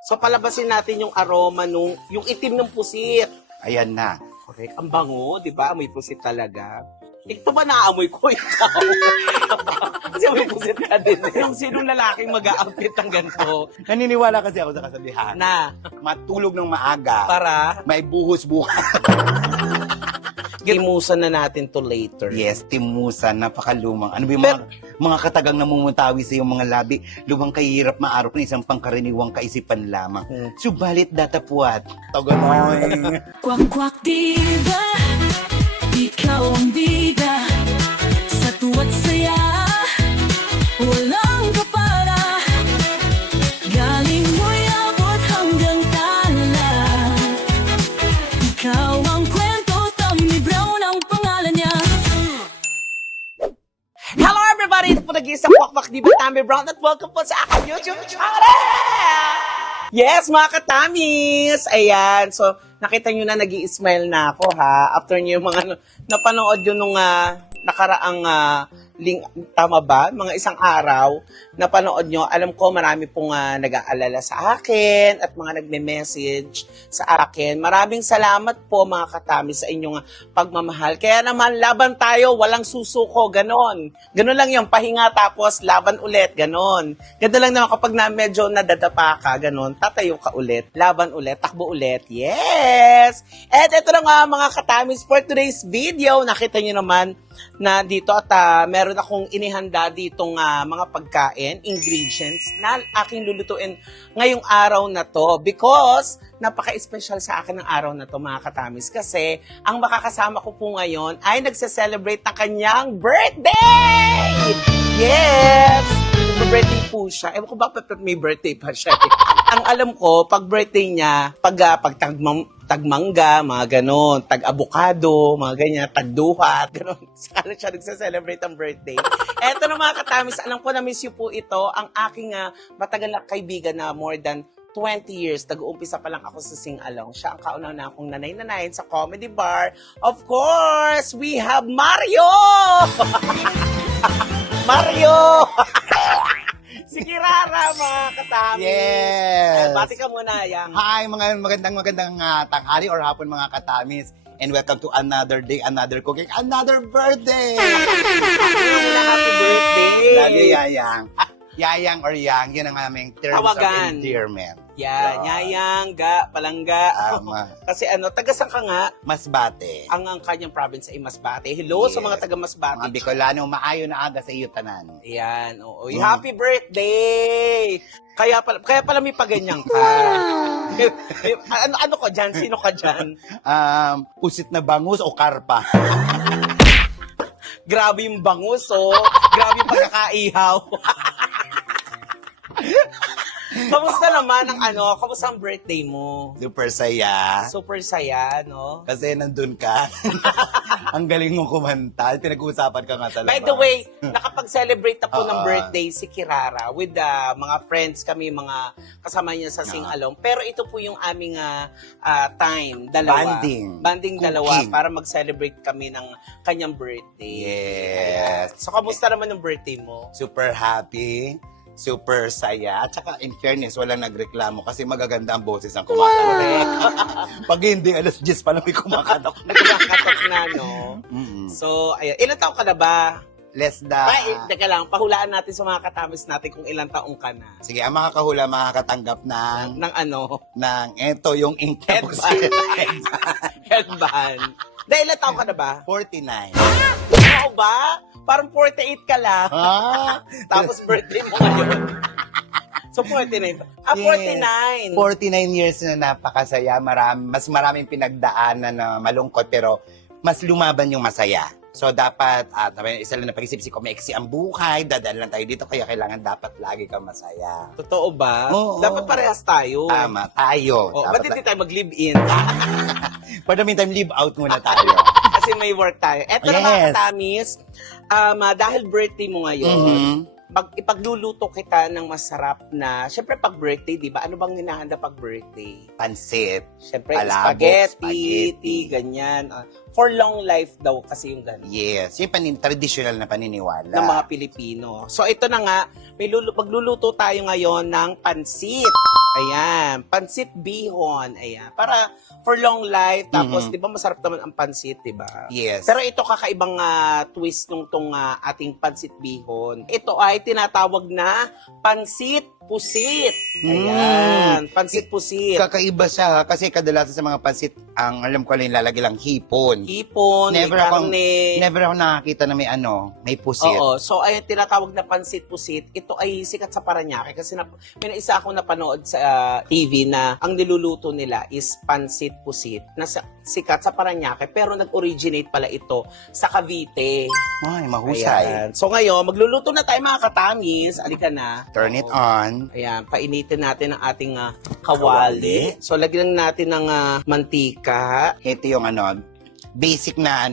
So palabasin natin yung aroma yung itim ng pusit. Ayan na. Correct. Ang bango, di ba? May pusit talaga. Ito ba naamoy ko ikaw? Kasi may pusit ka din. Sinong lalaking mag-a-outfit ng ganito? Naniniwala kasi ako sa kasabihan. Na, Matulog ng maaga. para May buhos bukas. gimusan na natin to later. Yes, timusan, napakalumang. Ano ba yung mga katagang namumuntawi sa iyong mga labi? Lumang kahirap maarap na isang pangkaraniwang kaisipan lamang. Subalit datapuat. Taganoy. Kwak-kwak diba, ikaw ang bida. Sa tuwa't saya, walang kapara. Galing mo'y abot hanggang tala. Ikaw ang kwento, Tommy Brown ang pangalan niya. Hello everybody! Ito po nag-iisang Kwak-Kwak Diba, Tammy Brown, at welcome po sa aking YouTube channel! Yes, mga katamis! Ayan, so nakita nyo na nag-i-smile na ako ha. After nyo yung mga napanood nyo nung nakaraang tama ba? Mga isang araw, napanood nyo. Alam ko marami pong nag-aalala sa akin at mga nagme-message sa akin. Maraming salamat po mga katamis sa inyong pagmamahal. Kaya naman, laban tayo, walang susuko, ganon. Ganon lang yung pahinga tapos laban ulit, ganon. Ganon lang naman kapag medyo nadadapa ka, ganon, tatayo ka ulit, laban ulit, takbo ulit. Yes! At ito na nga mga katamis for today's video. Nakita nyo naman na dito at meron akong inihanda ditong mga pagkain, ingredients na aking lulutuin ngayong araw na to because napaka-special sa akin ng araw na to mga katamis kasi ang makakasama ko po ngayon ay nagse-celebrate ng kanyang birthday! Yes! Birthday po siya. Ewan ko ba may birthday pa siya. Ang alam ko, pag birthday niya, pag tagmangga, mga ganon, tag-avocado, mga ganyan, tagduhat, ganon. Saka siya nagsa-celebrate ang birthday. Eto na mga katamis, alam ko na miss you po ito, ang aking matagal na kaibigan na more than 20 years, nag-uumpisa pa lang ako sa sing-along. Siya ang kauna-una akong nanay-nanayin sa comedy bar. Of course, we have Mario! Mario! Si Kirara, mga katamis. Yes. Bati ka muna, Yang. Hi, mga magandang tanghali or hapon mga katamis. And welcome to another day, another cooking, another birthday! Happy birthday! Lagi Yayang. Yayang or Yang, yun ang aming terms Tawagan. of endearment. Yan, Yayang, Ga, Palangga. Tama. Kasi tagasan ka nga, Masbate. ang kanyang province ay Masbate. Hello sa Yes. mga taga Masbate. Mga Bicolano, maayo na aga sa iyo tanan. Ayan, oo. Happy birthday! Kaya pala may paganyan ka. ano ka dyan? Sino ka dyan? Pusit na bangus o karpa? Grabe yung bangus, oh. Grabe yung pagkakaihaw. Kamusta naman kamusta ang birthday mo? Super saya. Super saya, no? Kasi nandun ka. Ang galing mong kumanta. Pinag-uusapan ka nga sa labas. By the way, nakapag-celebrate na po ng Oo. birthday si Kirara with mga friends kami, mga kasama niya sa sing-along. Pero ito po yung aming time, dalawa. Banding. Banding Cooking. dalawa para mag-celebrate kami ng kanyang birthday. Yes. So, kamusta naman yung birthday mo? Super happy. Super saya. At saka, in fairness, walang nagreklamo kasi magaganda ang boses ng kumakatok. Pag hindi, alas 10 pa lang may kumakatok. Nagkakatok na, no? Mm-mm. So, ayun. Ilan taong ka na ba? Less than... Teka lang, pahulaan natin sa mga katamis natin kung ilang taong ka na. Sige, ang makakahula makakatanggap Ng ng eto yung ink na po Headband. Headband. Dahil ilang taong ka na ba? 49. Oo ba? Parang 48 ka lang. Ah? Tapos birthday mo ngayon. So 49. Yes. 49. 49 years na napakasaya. Mas maraming pinagdaanan na malungkot pero mas lumaban yung masaya. So dapat, isa lang na pag-isip ko, maiksi ang buhay, dadaan lang tayo dito, kaya kailangan dapat lagi kang masaya. Totoo ba? Oo. Dapat parehas tayo. Tama, tayo. Oh, ba't hindi tayo mag-live-in? For the meantime, live out muna tayo. Kasi may work tayo. Eto na mga Yes. katamis, dahil birthday mo ngayon, Mhm. ipagluluto kita ng masarap na, syempre pag birthday, di ba? Ano bang hinahanda pag birthday? Pansit. Syempre, Palabok, spaghetti, ganyan. For long life daw kasi yung ganun. Yes, yung traditional na paniniwala. Ng mga Pilipino. So, ito na nga, pagluluto tayo ngayon ng pansit. Ayan, pansit bihon. Ayan, para for long life. Tapos, di ba, masarap naman ang pansit, di ba? Yes. Pero ito kakaibang twist nung ating pansit bihon. Ito ay tinatawag na pansit pusit. Ayan, pansit pusit. Kakaiba siya ha, kasi kadalasan sa mga pansit, ang alam ko lang lalagay lang hipon. Hipon, Never may akong- karne. Never ako nakakita na may pusit. Oo. So, ayun, tinatawag na pansit pusit. Ito ay sikat sa Paranaque kasi may isa ako napanood sa TV na ang niluluto nila is pansit pusit na sikat sa Paranaque pero nag-originate pala ito sa Cavite. Ay, mahusay. Ayan. So, ngayon, magluluto na tayo mga katamis. Alika na. Turn it Oo. on. Ayan, painitin natin ang ating kawali. So, lagyan natin ng mantika. Ito yung basic na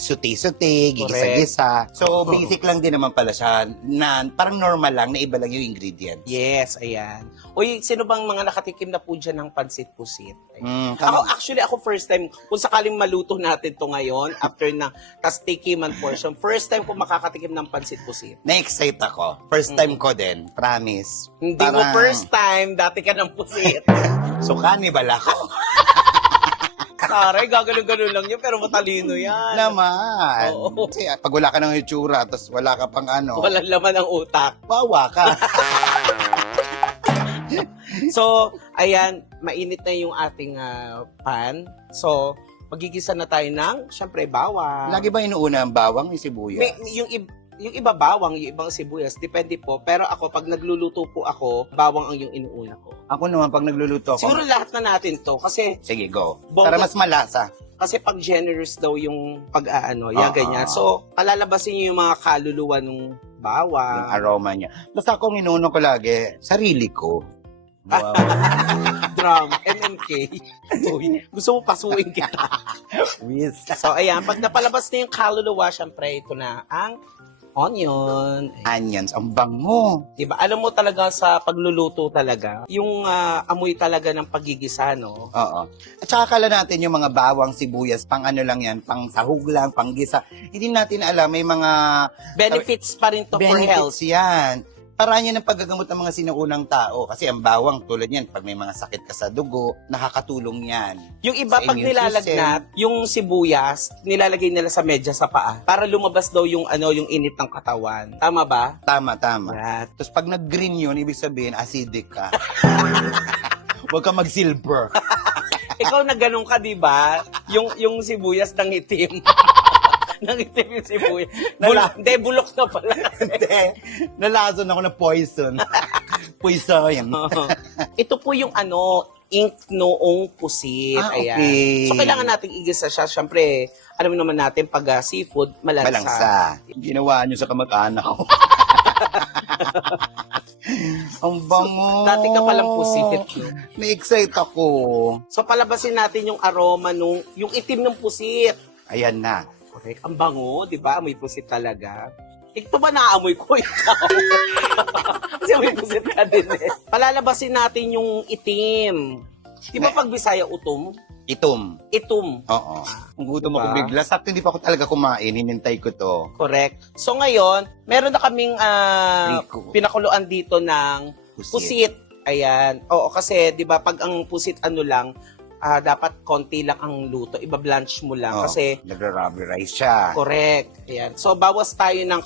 suti-suti, gigisa-gisa. So, basic lang din naman pala siya na parang normal lang na iba lang yung ingredients. Yes, ayan. Uy, sino bang mga nakatikim na po dyan ng pansit pusit? Ako first time, kung sakaling maluto natin to ngayon, after ng tas-tikiman portion, first time ko makakatikim ng pansit pusit. Na-excite ako. First time ko din, promise. Hindi mo first time, dati ka ng pusit. So, cannibal ako. Taray, gagano-gano lang yun, pero matalino yan. Naman. Oo. Kasi pag wala ka ng itsura, tapos wala ka pang Walang laman ang utak. wawa ka. So, ayan, mainit na yung ating pan. So, magigisa na tayo ng, syempre, bawang. Lagi ba inuuna ang bawang, yung sibuyas? Yung iba bawang, yung ibang sibuyas, depende po. Pero ako, pag nagluluto po ako, bawang ang yung inuuna ko. Ako naman, pag nagluluto ako, Siguro lahat na natin to. Kasi sige, go. Bongga- Para mas malasa. pag generous daw yung pag-aano, Ah. ganyan. So, palalabasin niyo yung mga kaluluwa ng bawang. Yung aroma niya. Basta akong inuuna ko lagi, sarili ko. Wow. Drum, MMK. Uy, gusto mo pasuin kita. Whiz. So, ayan, pag napalabas na yung kaluluwa, syempre, ito na ang onion. Onions, ang bango. Diba? Alam mo talaga sa pagluluto talaga, yung amoy talaga ng pagigisa, no? Oo. At saka kala natin yung mga bawang, sibuyas, pang ano lang yan, pang sahog lang, pang gisa. Hindi natin alam, may mga Benefits pa rin to for health. benefits yan. Paraan yan ng paggagamot ng mga sinuunang tao. Kasi ang bawang, tulad yan, pag may mga sakit ka sa dugo, nakakatulong yan. Yung iba, Sa pag immune nilalagnat, yung sibuyas, nilalagay nila sa medya sa paa para lumabas daw yung yung init ng katawan. Tama ba? Tama, tama. Yan. Tapos pag nag-green yun, ibig sabihin, acidic ka. Huwag ka mag-silver. Ikaw na ganun ka, di ba? Yung sibuyas nang itim. Nang itim yung sibuyas. Hindi, bulok na pala. Hindi. Nalason ako ng poison. Poison. Oo. Ito po yung ink noong pusit. Ah, Ayan. okay. So, kailangan nating igisa siya. Siyempre, alam naman natin, pag seafood, malansa. Malangsa. Ginawa nyo sa kamag-anak ko. Ang bango. Dati ka palang pusit. No? Na-excite ako. So, palabasin natin yung aroma yung itim ng pusit. Ayan na. Correct. Ang bango, di ba? Amoy pusit talaga. Ito ba naamoy ko ikaw? Kasi amoy pusit ka din eh. Palalabasin natin yung itim. Di ba pag Bisaya utom? Itom. Itom. Oo. Ang gutom ako Diba? bigla. Sakto hindi pa ako talaga kumain. Hinintay ko to. Correct. So ngayon, meron na kaming Rico. pinakuluan dito ng pusit. Ayan. Oo, kasi 'di ba pag ang pusit lang, dapat konti lang ang luto. Iba-blanch mo lang Oo, kasi nagra-rubberize siya. correct. Ayan. So bawas tayo ng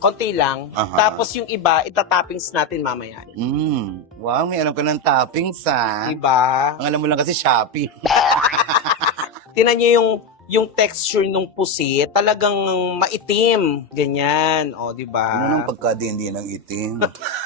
konti lang. Aha. Tapos yung iba, itatoppings natin mamaya. Wow, may alam ka ng toppings ha. Diba? Ang alam mo lang kasi Shopee. Tinan niyo yung texture ng pusit, talagang maitim. Ganyan. O, diba? Ano nang pagkadindi ng itim?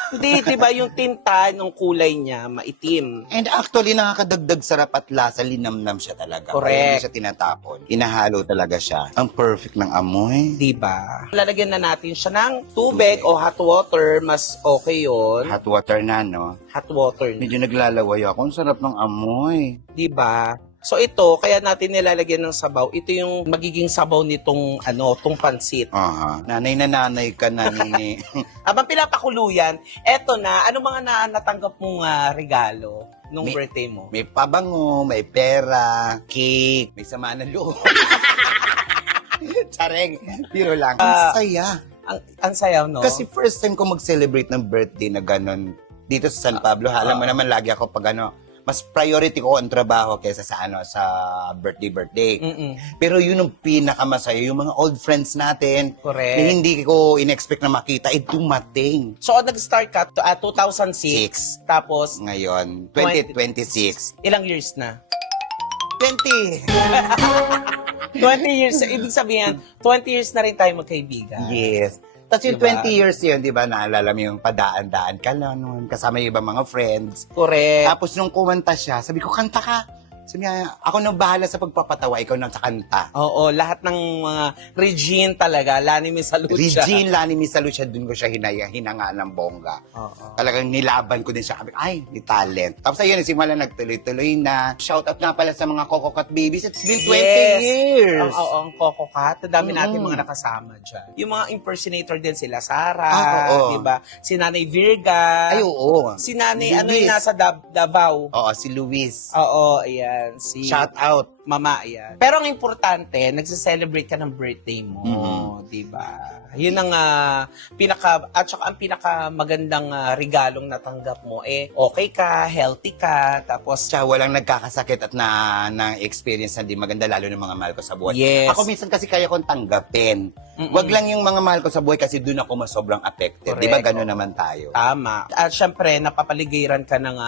Hindi, diba yung tinta ng kulay niya, maitim. And actually, nakakadagdag sarap at lasa, linamnam siya talaga. Correct. Kaya hindi siya tinatapon. Inahalo talaga siya. Ang perfect ng amoy. Diba? Lalagyan na natin siya ng tubig o hot water, mas okay yun. Hot water na, no? Hot water na. Medyo naglalaway ako. Ang sarap ng amoy. Diba? So ito, kaya natin nilalagyan ng sabaw. Ito yung magiging sabaw nitong tong pansit. Aha. Nanay na nanay ka na, nini. Habang pinapakulo yan, eto na, ano mga natanggap mong regalo nung birthday mo? May pabango, may pera, cake, may sama ng loob. Tsareng, biro lang. Ang saya. Ang sayaw, no? Kasi first time ko mag-celebrate ng birthday na ganon dito sa San Pablo. Alam mo naman, lagi ako pag mas priority ko ang trabaho kaysa sa sa birthday. Mm-mm. Pero yun ang pinakamasaya, yung mga old friends natin Correct. na hindi ko in-expect na makita, dumating. So, nag-start ka 2006, tapos Ngayon, 2026. ilang years na? 20! 20 years. Ibig sabihin, 20 years na rin tayo magkaibigan. Yes. Tapos yung Diba? 20 years yun, di ba, naalala mo yung padaan-daan ka lang noon, kasama yung ibang mga friends. Correct. Tapos nung kumanta siya, sabi ko, kanta ka. Sabi niya, ako nang bahala sa pagpapatawa, ikaw nang sa kanta. Oo, lahat ng mga Regine talaga, Lani Misalucha. Regine Lani Misalucha, dun ko siya hinanga ng bongga. Oo. Talagang nilaban ko din siya. Sabi, ay, may talent. Tapos ayun, simula nagtuloy-tuloy na. Shout out nga pala sa mga Coco Cat Babies. It's been 20 years. Ang Coco Cat. Ang dami natin mga nakasama dyan. Yung mga impersonator din sila, Sarah, oo. diba? Si Nanay Virga. Ay, oo. Si Nanay, Luis. yung nasa Davao. Oo, si Luis. Oo, ayan. Si Shout out. Mama, ayan. Pero ang importante, nagse-celebrate ka ng birthday mo, di ba? Yun ang at saka ang pinakamagandang regalong natanggap mo, okay ka, healthy ka, tapos Tsaka walang nagkakasakit at na-experience na di maganda, lalo ng mga mahal ko sa buhay. Yes. Ako minsan kasi kaya kong tanggapin. Wag lang yung mga mahal ko sa buhay kasi doon ako mas sobrang affected. Correct. Di ba gano'n naman tayo? tama. At syempre, napapaligiran ka ng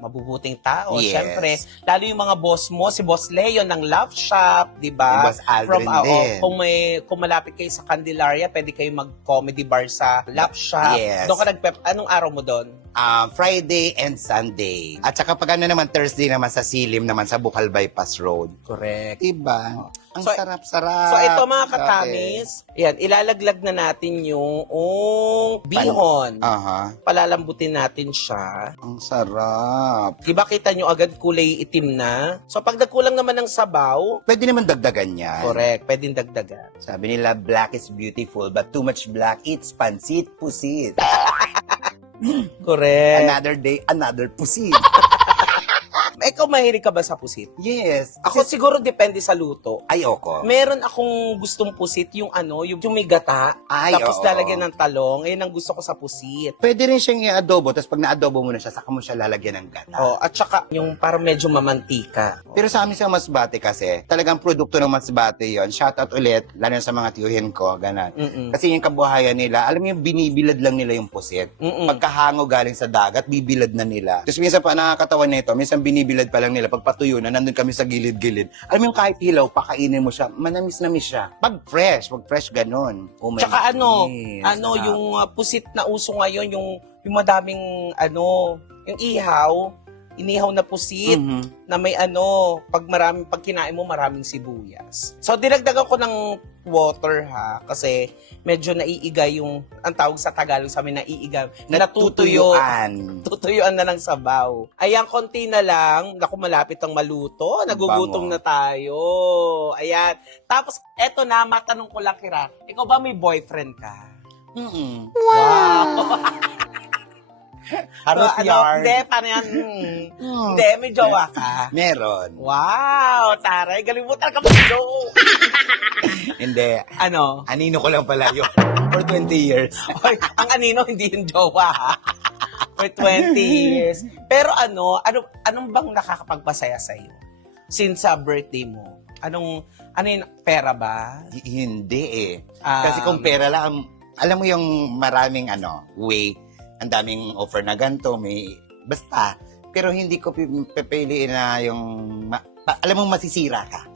mabubuting tao. Yes. Syempre, lalo yung mga boss mo, si Boss Leo ng Love Shop, di ba? Si Boss Aldrin din. Kung malapit kayo sa Candelaria, pwede kayo mag-comedy bar sa Love Shop. Yes. Doon ka anong araw mo doon? Friday and Sunday. At saka pag naman Thursday naman sa Silim naman sa Bukal Bypass Road. Correct. Diba? Ang So, sarap-sarap. So ito mga katamis, yan, ilalaglag na natin yung bihon. Aha. Palalambutin natin siya. Ang sarap. Diba kita nyo agad kulay itim na? So pag nagkulang naman ng sabaw, Pwede naman dagdagan yan. correct, pwedeng dagdagan. Sabi nila, black is beautiful, but too much black, it's pansit, pusit. Correct. Another day, another pusit. Ikaw mahilig ka ba sa pusit? Yes. Ako siguro depende sa luto. Ayoko. Meron akong gustong pusit, yung yung may gata, Ay, tapos oo. lalagyan ng talong. Ayun ang gusto ko sa pusit. Pwede rin siyang i-adobo, tapos pag na-adobo mo na siya, saka mo siya lalagyan ng gata. Oh, at saka yung parang medyo mamantika. Pero sa amin sa Masbate kasi, talagang produkto ng Masbate yon. Shoutout ulit, lalo na sa mga tiyuhin ko, ganun. Mm-mm. Kasi yung kabuhayan nila, alam mo yung binibilad lang nila yung pusit. Mm-mm. Pagkahango galing sa dagat, bibilad na nila. Tapos minsan pa nakakatawan nito, minsan binibilad pa lang nila. Pag patuyo na, nandun kami sa gilid-gilid. Alam mo yung kahit hilaw, pakainin mo siya, manamis-namis siya. Pag fresh ganun. Oh my Tsaka goodness, sarap. yung pusit na uso ngayon, yung madaming yung inihaw na pusit Mhm. na may pag kinain mo maraming sibuyas. So dinagdagan ko ng water kasi medyo naiigay ang tawag sa Tagalog sa amin naiigay, natutuyo. Natutuyuan. Tutuyuan na ng sabaw. Ayan, konti na lang. Naku, malapit ang maluto. Nagugutom Bango. na tayo. Ayan. Tapos, eto na, matanong ko lang, Kira. Ikaw ba may boyfriend ka? Mm-mm. Wow! Harot yarn. Hindi, paano yan? Hindi, may jowa ka. Meron. Wow! Taray, galing mo talaga mag-joke. Hindi. Anino ko lang pala yun. For 20 years. Oy, ang anino, hindi yung jowa, ha? For 20 years. Pero anong bang nakakapagpasaya sa'yo? Since sa birthday mo? Ano yung pera ba? Hindi eh. Kasi kung pera lang, alam mo yung maraming way, ang daming offer na ganito, basta. Pero hindi ko pipiliin na yung, alam mo masisira ka.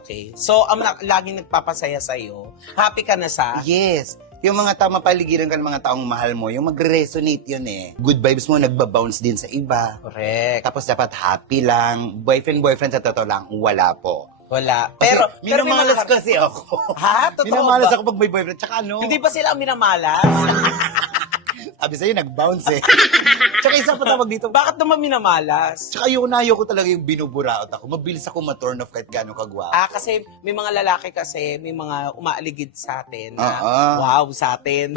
Okay. So, laging nagpapasaya sa'yo, happy ka na sa... Yes. Yung mga tao, mapaligiran ka ng mga taong mahal mo, yung mag-resonate yun eh. Good vibes mo, nagbabounce din sa iba. Correct. Tapos dapat happy lang. Boyfriend, sa totoo lang, wala po. Wala. Kasi Pero minamalas may mga- kasi ako. Ha? Totoo Minamalas ba? ako pag may boyfriend. Tsaka Hindi ba sila ang minamalas? Sabi sa'yo, nag-bounce eh. Tsaka isa pa tawag dito. Bakit naman minamalas? Tsaka ayoko talaga yung binuburaot ako. Mabilis ako ma-turn off kahit gano'ng kagwapo. Kasi may mga lalaki kasi, may mga umaaligid sa atin na, Oo. wow, sa atin.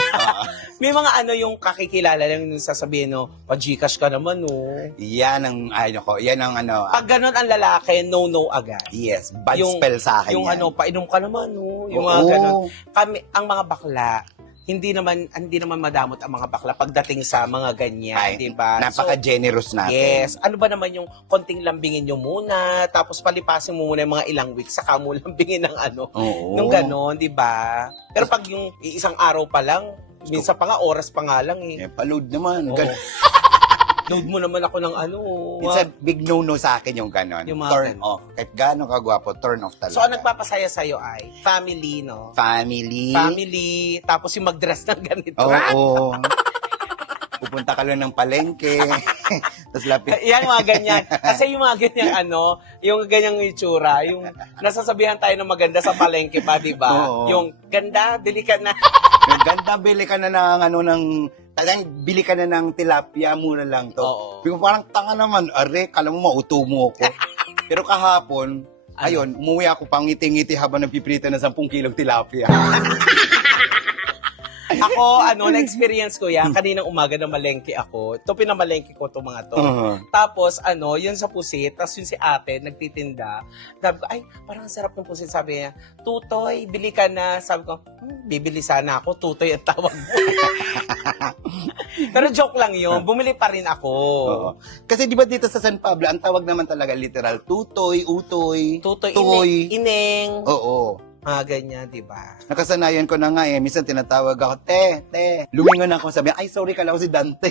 May mga yung kakikilala lang yung sasabihin, no, pa-Gcash ka naman, no. Yan ang, yan ang Pag ganun ang lalaki, no agad. yes, bad yung- spell sa akin Yung yan. painom ka naman, no. Yung Oo. mga ganun. Kami, ang mga bakla, hindi naman madamot ang mga bakla pagdating sa mga ganyan, Ay, di ba? Napaka-generous natin. Yes. Ano ba naman yung konting lambingin nyo muna, tapos palipasin mo muna yung mga ilang weeks, saka mo lambingin ng Oo. nung gano'n, di ba? Pero pag yung isang araw pa lang, minsan pa nga, oras pa nga lang eh. Eh, pa-load naman. Oo. Load mo naman ako ng It's a big no-no sa akin yung ganon. Yung mga Turn ganon. off. Kahit gano'ng kagwapo, turn off talaga. So, ang nagpapasaya sa'yo ay family, no? Family. Family, tapos yung mag-dress ng ganito. Oo. Pupunta ka lang ng palengke. Tapos lapit. Yan, mga ganyan. Kasi yung mga ganyan, yung ganyang itsura, yung nasasabihan tayo ng maganda sa palengke pa, di ba? Oo. Yung ganda, dili ka na. Yung ganda, bili ka na talagang bili ka na ng tilapia, mura lang to. Oo. Yung parang tanga naman, kala mo mauto mo ako. Pero kahapon, ayun, umuwi ako pang ngiti-ngiti habang nagpiprita ng 10 kilong tilapia. Ako, na-experience ko yan. Kaninang umaga na malengke ako. Ito, pinamalengke ko itong mga to. Tapos, yun sa pusit. Tapos yun si ate, nagtitinda. Sabi ko, ay, parang sarap ng pusit. Sabi niya, Tutoy, bili ka na. Sabi ko, bibili sana ako. Tutoy ang tawag mo. Pero joke lang yun. Bumili pa rin ako. Oo. Kasi di ba dito sa San Pablo, ang tawag naman talaga literal, tutoy, utoy, Tutoy, toy. ineng. Oo. Ganyan, di ba? Nakasanayan ko na nga eh. Minsan tinatawag ako, te. Lumingon ako, sabi, ay, sorry, kala ko si Dante.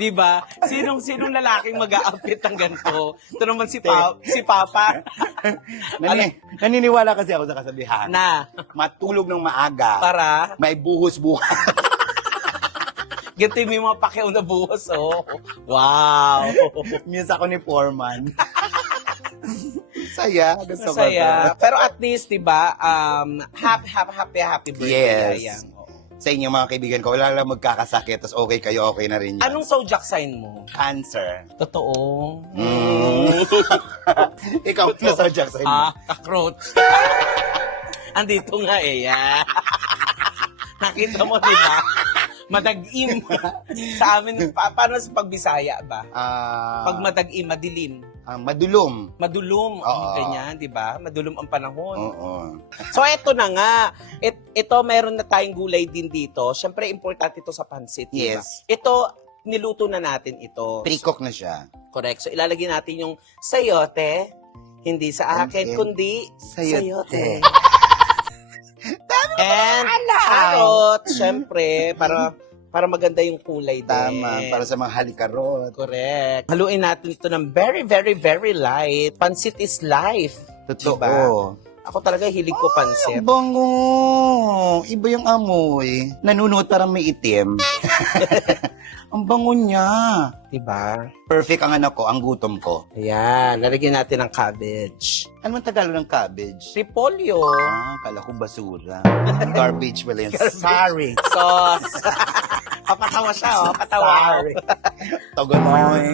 Di ba? Sinong lalaking mag-a-update ng ganito? Ito naman si Papa. Naniniwala kasi ako sa kasabihan. Na, Matulog ng maaga, para, may buhos bukas. ganito yung mga pakiyaw na buhos, oh. Wow. Muse ako ni Foreman. Saya. Gusto ko Masaya. to. Pero at least, di ba, happy birthday. Yes. Ayan. Oo. Sa inyo mga kaibigan ko, wala lang magkakasakit, tapos okay kayo, okay na rin yan. Anong zodiac sign mo? Cancer. Totoo. Ikaw na sa Jackson. Cockroach. Andito nga eh. Nakita mo, di ba? Madag-im. Sa amin, paano sa pagbisaya ba? Pag madag-im, madilim. Madulom. Madulom. Oo. Ganyan, di ba? Madulom ang panahon. Oo. So, eto na nga. Ito, meron na tayong gulay din dito. Siyempre, importante ito sa pansit. di ba? Yes. Ito, niluto na natin ito. Pre-cook na siya. Correct. So, ilalagay natin yung sayote. Hindi sa akin, Okay. kundi Sayote. And carrot, syempre, para maganda yung kulay din. Tama. Para sa mga halikarot. Correct. Haluin natin ito ng very, very, very light. Pansit is life. Totoo. Diba? Ako talaga hilig ko pansit. Ang bango. Iba yung amoy. Nanunuot parang may itim. Ang bango niya. Diba? Perfect ang anak ko, ang gutom ko. Ayan, lalagyan natin ng cabbage. Ano man Tagalog ng cabbage? Repolyo. Kala ko basura. Garbage pala yun. Garbage. Sorry. Sauce. Papatawa siya, oh. Patawa. Sorry. Togonoy.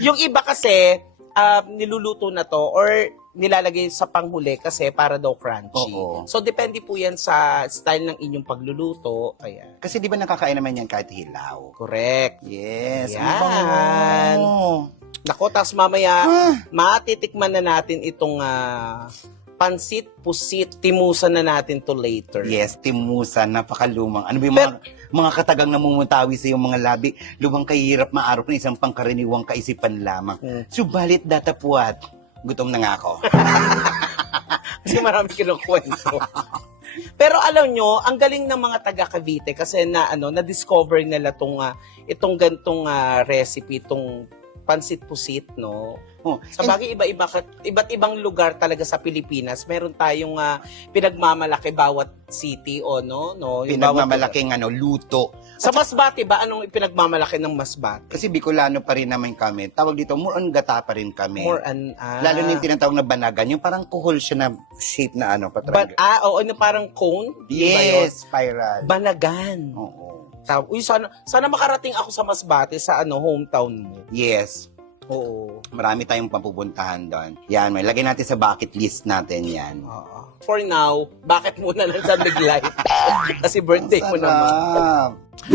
Yung iba kasi, niluluto na to or nilalagay sa panghuli kasi para daw crunchy. Oo. So, depende po yan sa style ng inyong pagluluto. Ayan. Kasi di ba nakakain naman yan kahit hilaw? Correct. Yes. Yan. Ang bango. Nako, tapos mamaya, Ah, matitikman na natin itong pansit, pusit, timusan na natin to later. yes, timusan, napakalumang. Ano ba yung mga katagang namumutawi sa iyong mga labi? Lumang kahirap maarap ng isang pangkaraniwang kaisipan lamang. Subalit datapuat, gutom na nga ako. Kasi marami kinukwento. Pero alam nyo, ang galing ng mga taga Cavite kasi na-discover nila itong gantong recipe, itong pansit pusit, no? Oh, Sa bagay, iba't ibang lugar talaga sa Pilipinas, meron tayong pinagmamalaki bawat city o no? Yung bawat pinagmamalaking luto Sa Masbate ba, anong ipinagmamalaki ng Masbate? Kasi Bicolano pa rin naman kami. Tawag dito, more on gata pa rin kami. More an... Lalo na yung tinatawag na banagan, yung parang kuhol siya na shape na ano, But, patriangle. oo, ano parang cone? Di ba yun? Yes, spiral. Banagan. Oo. Uy, sana makarating ako sa Masbate, sa hometown mo. Yes. Oo. Marami tayong papupuntahan doon. Yan, may lagay natin sa bucket list natin yan. Oo. For now, bakit muna lang sa Light? Kasi birthday mo naman. Sarap.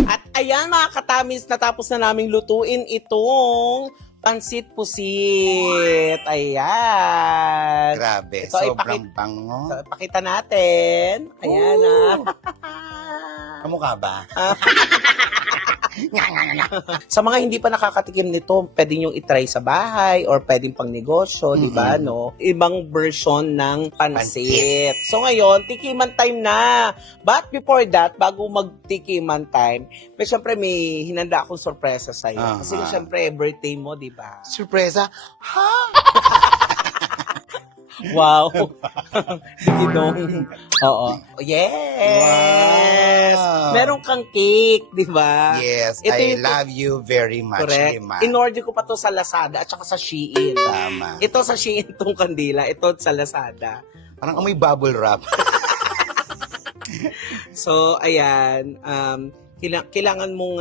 At ayan mga katamis, natapos na naming lutuin itong pansit pusit. Ayan. Grabe, Ito ay sobrang bango. So, pakita natin. Ayan Kamukha ba? Sa mga hindi pa nakakatikim nito, pwede nyo itry sa bahay or pwedeng pang negosyo, di ba, no? Ibang version ng pansit. So ngayon, tikiman time na. But before that, bago mag-tikiman time, syempre may hinanda akong sorpresa sa'yo. Kasi syempre, birthday mo, di ba? Surpresa? Ha? Wow. Digidong. Oo. Yes! Wow. Meron kang cake, di ba? Yes, Ito I yung- love you very much, Correct. Lima. In-order ko pa to sa Lazada at saka sa Shein. Tama. Ito sa Shein tong kandila, ito sa Lazada. Parang amoy bubble wrap. So, ayan, kailangan mong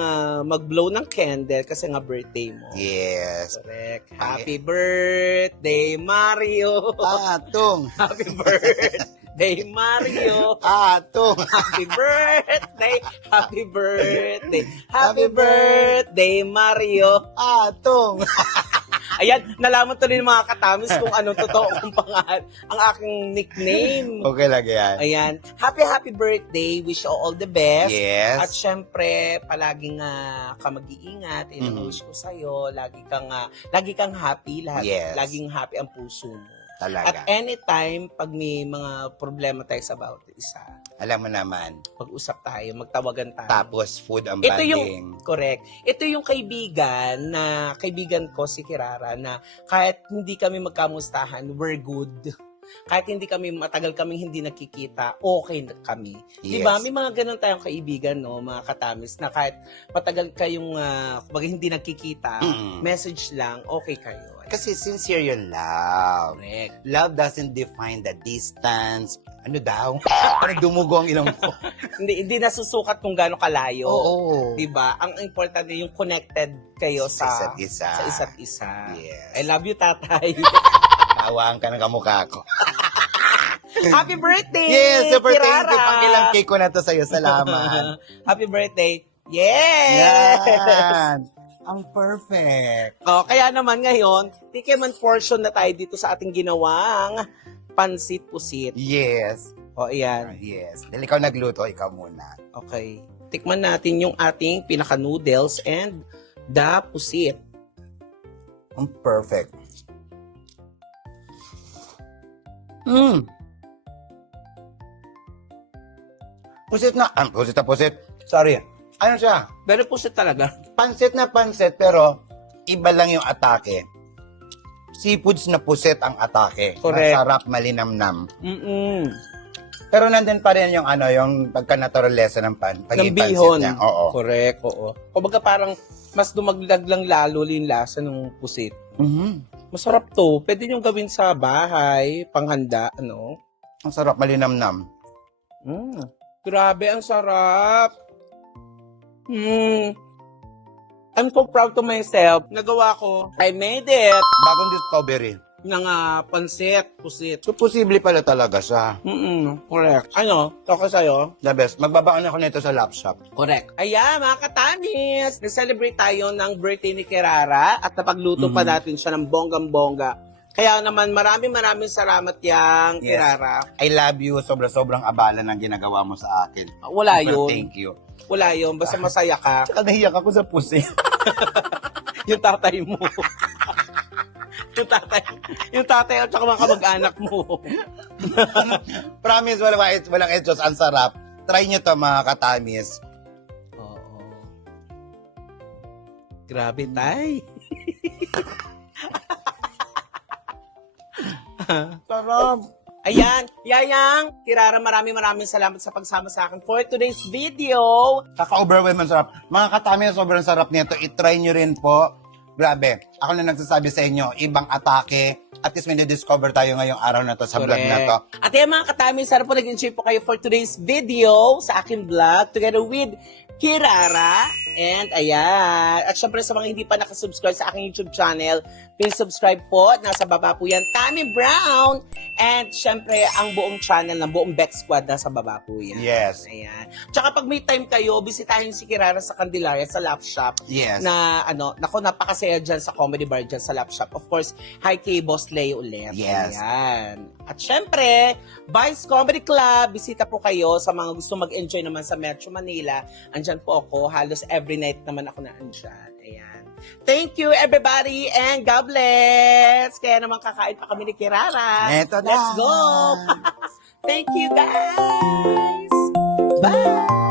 mag-blow ng candle kasi nga birthday mo. Yes. Correct. Happy birthday, Mario! Atong. Happy birthday, Mario! Atong. Happy birthday! Happy birthday! Happy birthday, Mario! Atong. Ayan, nalaman to rin ng mga katamis kung anong totoo kong pangalan, ang aking nickname. Okay lang yan. Ayan, happy birthday, wish you all the best. At Yes. syempre, palaging ka mag-iingat, wish ko sa'yo, lagi kang happy, Yes. laging happy ang puso mo. At Talaga. anytime, pag may mga problema tayo sa bawat isa, Alam mo naman. pag-usap tayo, magtawagan tayo. Tapos food ang Ito banding. Correct. Ito yung kaibigan ko si Kirara na kahit hindi kami magkamustahan, we're good. Kahit hindi kami matagal kaming hindi nakikita, okay na kami. Yes. 'Di ba? May mga ganun tayong kaibigan, no, mga katamis na kahit matagal kayong kumbaga hindi nakikita, message lang, okay kayo. Kasi sincere yung love. Correct. Love doesn't define the distance. Ano daw? Parang dumugo ang ilong ko. Hindi nasusukat kung gaano kalayo. Oo. 'Di ba? Ang importante yung connected kayo Sa sa isa't isa. isa't isa. Yes. I love you, tatay. Tawaan ka ng kamukha ko. Happy birthday! Yes, super thank Kirara! you. Pangilang cake ko na to sa'yo. Salamat. Happy birthday! Yes! Yan. Ang perfect. Oh, kaya naman ngayon, tikiman portion na tayo dito sa ating ginawang pansit pusit. Yes. O, ayan. Yes. Dahil ikaw nagluto, ikaw muna. Okay. Tikman natin yung ating pinaka-noodles and the pusit. Ang perfect. Pusit na. Pusit na pusit. Sorry. Ano siya? Pero pusit talaga. Pansit na pansit, pero iba lang yung atake. Seafoods na pusit ang atake. Correct. Masarap, malinamnam. Mm-mm. Pero nandun pa rin yung yung pagka-naturalesa ng Ng pagiging pansit bihon. niya. Oo. Correct, oo. Kumbaga parang mas dumagdag lang lalo yung lasa ng pusit. Masarap to. Pwede nyo gawin sa bahay, panghanda, ano? Ang sarap, malinamnam. Grabe, ang sarap. I'm so proud to myself. Nagawa ko. I made it. Bagong discovery. Ng pansit, pusit. So, posible pala talaga siya. Correct. Ano? Okay sa'yo? The best. Magbabaon ako nito sa lap shop. Correct. Ayan, mga katanis. Nag-celebrate tayo ng birthday ni Kirara at napagluto pa natin siya ng bonggang-bongga. Kaya naman, maraming salamat yang Yes. Kirara. I love you. Sobrang abala ng ginagawa mo sa akin. Wala Super yun. Thank you. Wala yun. Basta masaya ka. Tsaka nahiyak ako sa pusi. Yung tatay mo. yung tatay at saka mga kamag-anak mo. Promise, walang etos. Ang sarap. Try nyo to, mga katamis. Oo. Grabe, tay. Sarap. Ayan, Yayang, Kirara, maraming salamat sa pagsama sa akin for today's video. Kaka-overwhelm ang sarap. Mga katami, sobrang sarap nito. I-try nyo rin po. Grabe. Ako na nagsasabi sa inyo, ibang atake. At least may na-discover tayo ngayong araw na to sa vlog na to. At ayan mga katami, sana po nag-enjoy po kayo for today's video sa aking vlog together with Kirara. And ayan. At syempre sa mga hindi pa nakasubscribe sa aking YouTube channel, please subscribe po. Nasa baba po yan, Tammy Brown. And syempre, ang buong channel ng buong Beck Squad nasa baba po yan. Yes. Ayan. Tsaka pag may time kayo, bisitahin si Kirara sa Candelaria, sa Lap Shop. Yes. Na naku, napakasaya dyan sa comedy bar dyan sa Lap Shop. Of course, hi kay Boss Leo ulit. Yes. Ayan. At syempre, Vice Comedy Club, bisita po kayo sa mga gusto mag-enjoy naman sa Metro Manila. Andyan po ako, halos every night naman ako na andyan. Ayan. Thank you everybody and God bless! Kaya naman kakain pa kami ni Kirara. Eto na. Let's go! Thank you guys! Bye!